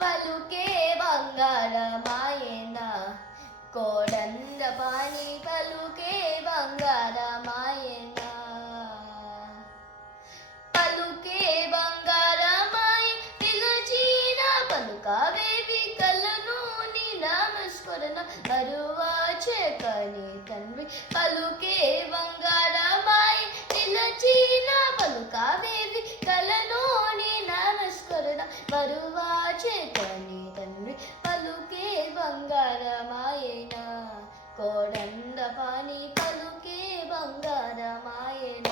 పలుకే బంగారమాయన కోడంద పాని పలుకే బంగారమాయన పలుకే బంగారమాయ పిలుచిన పలుకవేవి కలను నీ నామస్మరణ మరువచకని తండ్రి పలుకే బంగారమాయ పిలుచిన పలుకవేవి కలను నీ నామస్మరణ మరువచకని తండ్రి పలుకే బంగారమాయన కోడంద పాని పలుకే బంగారమాయన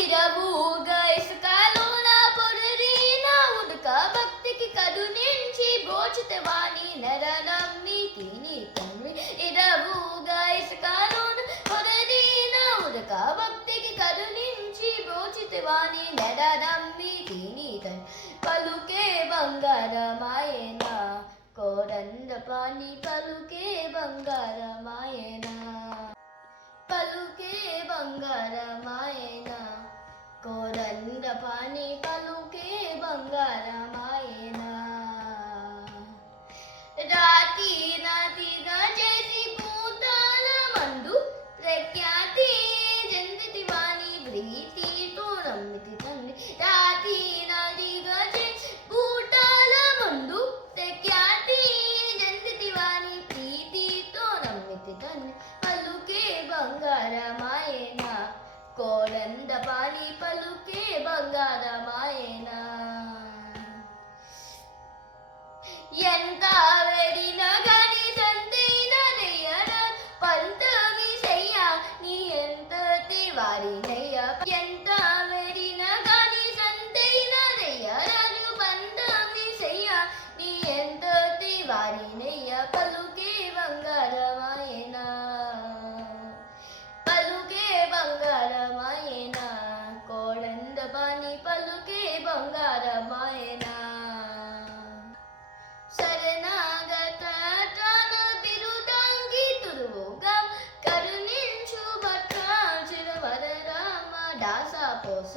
ఇరవుగా ఇసుకలోన పొడిరిన ఉడక భక్తికి కరుణించి బ్రోచిత వాణి నరనమ్మి తిని తండ్రి ఇరవుగా ఇసుకలోన పొడిరిన ఉడక భక్తికి కరుణించి బ్రోచిత వాణి నరనమ్మి తిని తండ్రి పలుకే బంగారమాయన కోరంద పాని పలుకే బంగారమాయన పలుకే బంగారమాయన కోరంద పాని పలుకే బంగారమాయన రాతి నాతిగా చేసి పూతాల మందు ప్రఖ్యాతి జందితి వాణి ప్రీతితో నమ్మితి తండ్రి రాతి నాతిగా చేసి పూటాల మందు ప్రఖ్యాతి జందితి వాణి ప్రీతితో నమ్మితి తండ్రి పలుకే బంగారమాయన కోడంద పాని పలుకే బంగారమాయన ఎంత వెడిన గాని సంతైన నెయ్యర పంతవి సయ్య నీ ఎంత తివారినయ్య ఎంత వెడిన గాని సంతైన నెయ్యరాజు పంతవి సయ్య నీ ఎంత తివారినయ్య పలుకే బంగారమాయన పలుకే బంగారమాయన కోడంద పాని పలుకే బంగారమాయన శరణాగత తాన బిరుదాంగి తురువుగా కరుణించు భట్ట చిరవరరామ దాస పోస